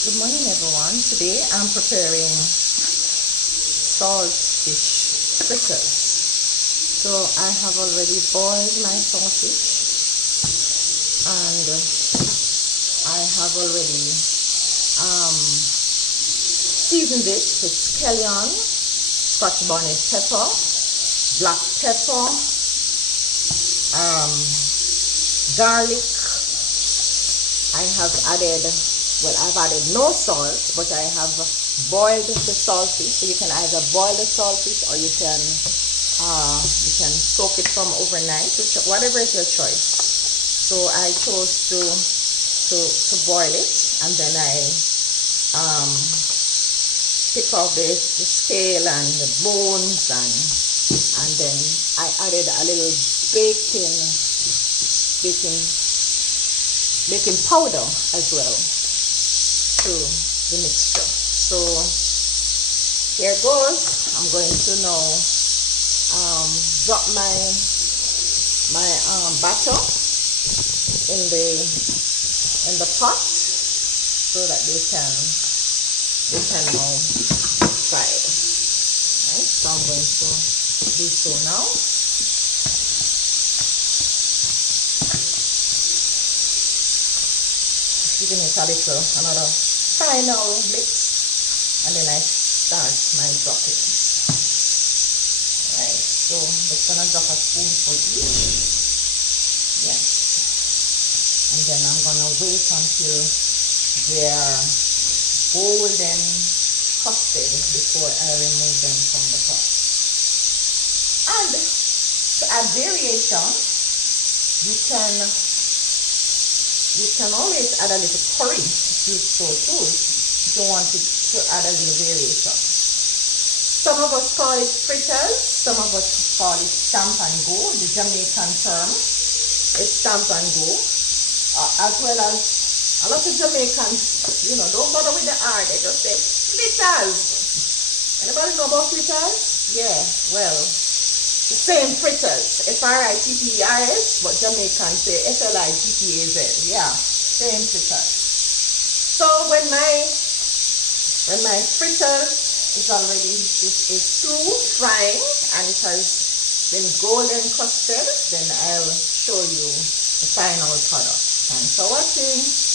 Good morning, everyone. Today I'm preparing saltfish fritters. So I have already boiled my saltfish and I have already seasoned it with scallion, Scotch Bonnet Pepper, black pepper, garlic. I have added, well, I've added no salt, but I have boiled the saltfish. So you can either boil the saltfish or you can soak it from overnight, whatever is your choice. So I chose to boil it, and then I pick off the scale and the bones, and then I added a little baking powder as well to the mixture. So here goes. I'm going to now drop my batter in the pot so that they can now fry it. Right? So I'm going to do so now. Giving it a little, another final mix, and then I start my droppings. Right, so I'm just gonna drop a spoonful each. Yes. And then I'm gonna wait until they're golden crusted before I remove them from the pot. And to add variation, you can always add a little curry if you so choose, if you want to add a little variation. Some of us call it fritters, some of us call it stamp and go. The Jamaican term is stamp and go. As well as a lot of Jamaicans, don't bother with the R, they just say fritters. Anybody know about fritters? Yeah, well, the same fritters, F-R-I-T-T-E-R-S, but Jamaicans say F-L-I-T-T-A-Z. Yeah, same fritters. So when my fritters is already through frying and it has been golden crusted, then I'll show you the final product. Thanks for watching.